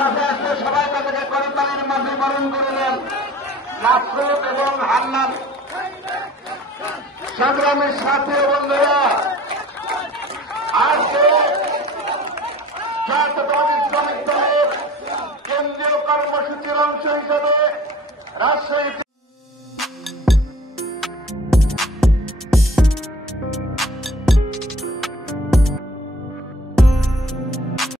মাঝে আসলে সবাই তাদেরকে করতালির মাঝে বরণ করে নেন। মাসুদ এবং হান্নান সংগ্রামের সাথে বন্ধুরা আজকে জাতীয়তাবাদী শ্রমিক দলের কেন্দ্রীয় কর্মসূচির অংশ হিসেবে রাজশাহী